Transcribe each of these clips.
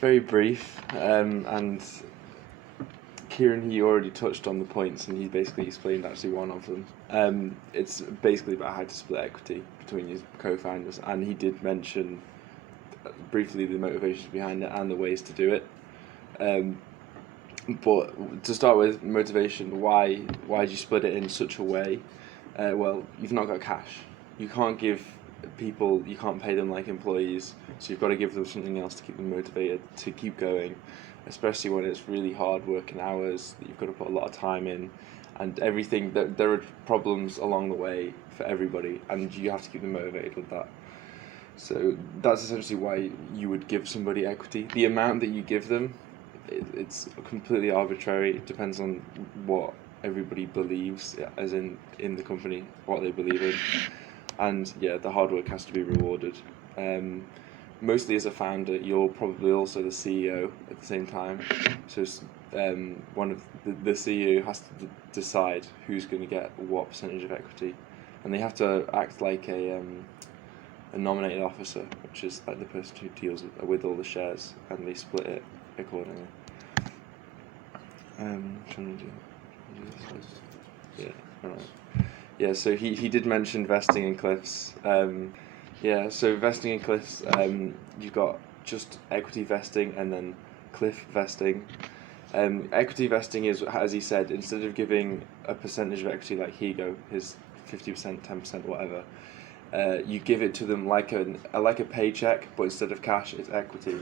very brief, and Kieran, he already touched on the points, and he basically explained actually one of them. It's basically about how to split equity between your co-founders, and he did mention briefly the motivations behind it and the ways to do it. But to start with, motivation, why do you split it in such a way? Well, you've not got cash. You can't give people, you can't pay them like employees, so you've got to give them something else to keep them motivated to keep going, especially when it's really hard working hours that you've got to put a lot of time in, and everything, that there are problems along the way for everybody, and you have to keep them motivated with that. So that's essentially why you would give somebody equity. The amount that you give them, it's completely arbitrary. It depends on what everybody believes, as in the company, what they believe in. And yeah, the hard work has to be rewarded. Mostly as a founder, you're probably also the CEO at the same time. So one of the CEO has to decide who's going to get what percentage of equity, and they have to act like a nominated officer, which is like the person who deals with all the shares, and they split it accordingly. Trying to do this. Yeah, alright. Yeah, so he did mention vesting in cliffs. So vesting in cliffs, you've got just equity vesting and then cliff vesting. Equity vesting is, as he said, instead of giving a percentage of equity like here you go, his 50%, 10%, whatever, you give it to them like a paycheck, but instead of cash, it's equity.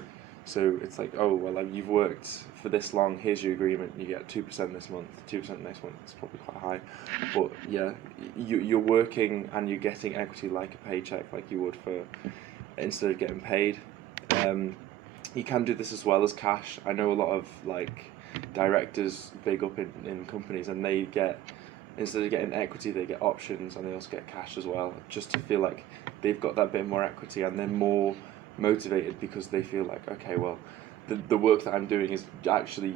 So it's like, oh, well, you've worked for this long, here's your agreement, you get 2% this month, 2% next month. It's probably quite high. But yeah, you're working and you're getting equity like a paycheck, like you would for, instead of getting paid. You can do this as well as cash. I know a lot of directors big up in companies, and they get, instead of getting equity, they get options, and they also get cash as well, just to feel like they've got that bit more equity and they're more motivated because they feel like, okay, well, the work that I'm doing is actually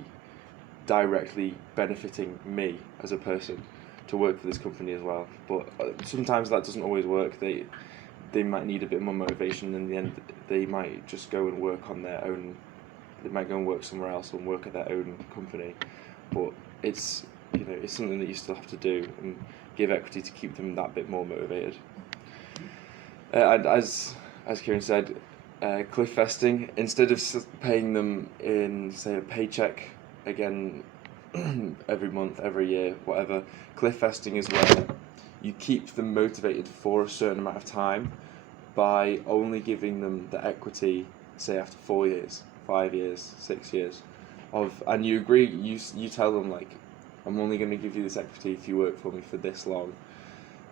directly benefiting me as a person to work for this company as well. But sometimes that doesn't always work. They might need a bit more motivation. In the end, they might just go and work on their own. They might go and work somewhere else and work at their own company. But it's it's something that you still have to do and give equity to keep them that bit more motivated. And as Kieran said, cliff vesting, instead of paying them in, say, a paycheck, again, every month, every year, whatever, cliff vesting is where you keep them motivated for a certain amount of time by only giving them the equity, say, after 4 years, 5 years, 6 years, and you agree, you tell them, like, I'm only going to give you this equity if you work for me for this long.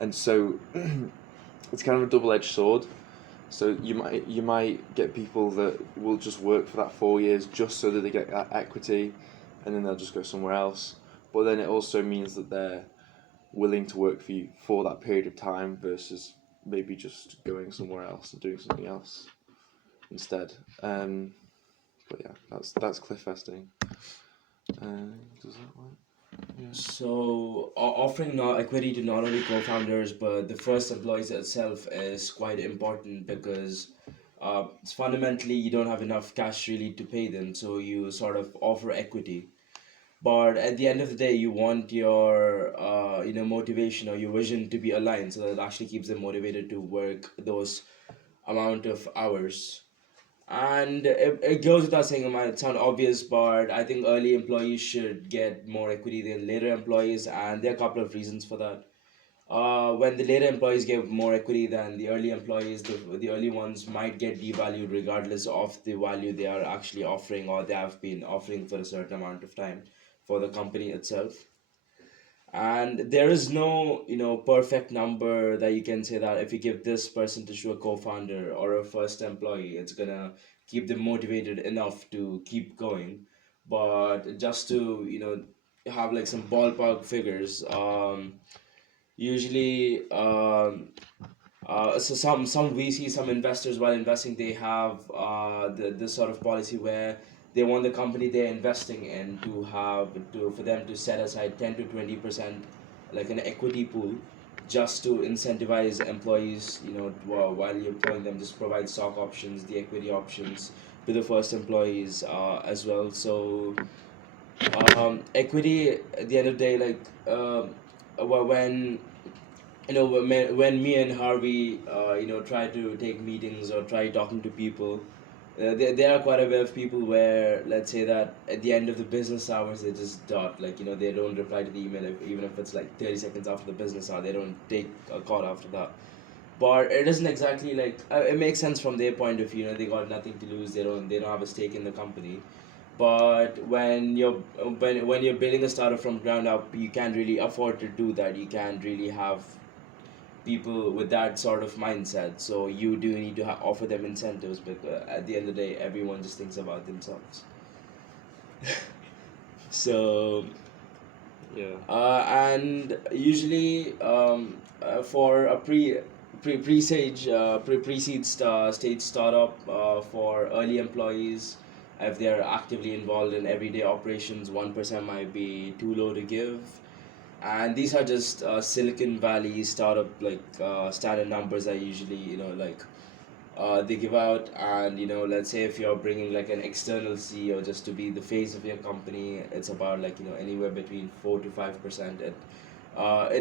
And so it's kind of a double-edged sword. So you might get people that will just work for that 4 years just so that they get that equity, and then they'll just go somewhere else. But then it also means that they're willing to work for you for that period of time versus maybe just going somewhere else and doing something else instead. But yeah, that's cliff vesting. Does that work? Yeah. So offering equity to not only co-founders but the first employees itself is quite important, because it's fundamentally you don't have enough cash really to pay them, so you sort of offer equity. But at the end of the day, you want your motivation or your vision to be aligned, so that it actually keeps them motivated to work those amount of hours. And it goes without saying, it might sound obvious, but I think early employees should get more equity than later employees, and there are a couple of reasons for that. When the later employees get more equity than the early employees, the early ones might get devalued regardless of the value they are actually offering or they have been offering for a certain amount of time for the company itself. And there is no perfect number that you can say that if you give this percentage to a co-founder or a first employee, it's gonna keep them motivated enough to keep going. But just to have like some ballpark figures, usually so some VC, some investors, while investing, they have this sort of policy where they want the company they're investing in to have to for them to set aside 10 to 20%, like an equity pool, just to incentivize employees, while you're employing them, just provide stock options, the equity options, to the first employees as well. So equity at the end of the day, like when when me and Harvey try to take meetings or try talking to people, there are quite a bit of people where, let's say that at the end of the business hours they just dot, like they don't reply to the email even if it's like 30 seconds after the business hour. They don't take a call after that. But it isn't exactly like it makes sense from their point of view. They got nothing to lose. They don't have a stake in the company. But when you're building a startup from ground up, you can't really afford to do that. You can't really have people with that sort of mindset. So you do need to offer them incentives, because at the end of the day, everyone just thinks about themselves. So Yeah. and usually for a pre-seed stage startup, for early employees, if they are actively involved in everyday operations, 1% might be too low to give. And these are just Silicon Valley startup, like standard numbers I usually like they give out. And let's say if you're bringing like an external CEO just to be the face of your company, it's about like anywhere between 4 to 5%. It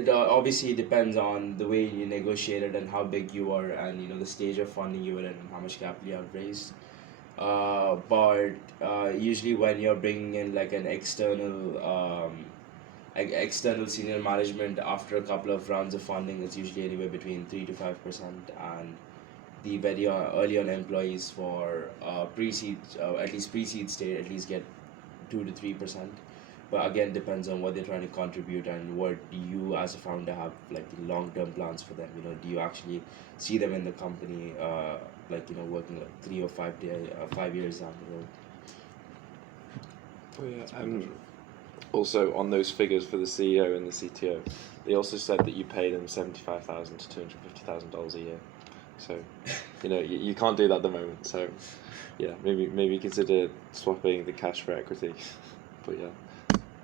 obviously depends on the way you negotiated and how big you are, and the stage of funding you were in and how much capital you have raised. But usually when you're bringing in like an external senior management after a couple of rounds of funding, it's usually anywhere between 3 to 5%. And the very early on employees for pre-seed, at least pre-seed state, at least get 2 to 3%. But again, depends on what they're trying to contribute and what you as a founder have like the long-term plans for them. Do you actually see them in the company, working like 5 years down the road? Oh yeah. Also, on those figures for the CEO and the CTO, they also said that you pay them $75,000 to $250,000 a year. So, you can't do that at the moment. So, yeah, maybe consider swapping the cash for equity. But yeah,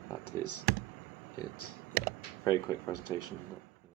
that is it. Yeah, very quick presentation.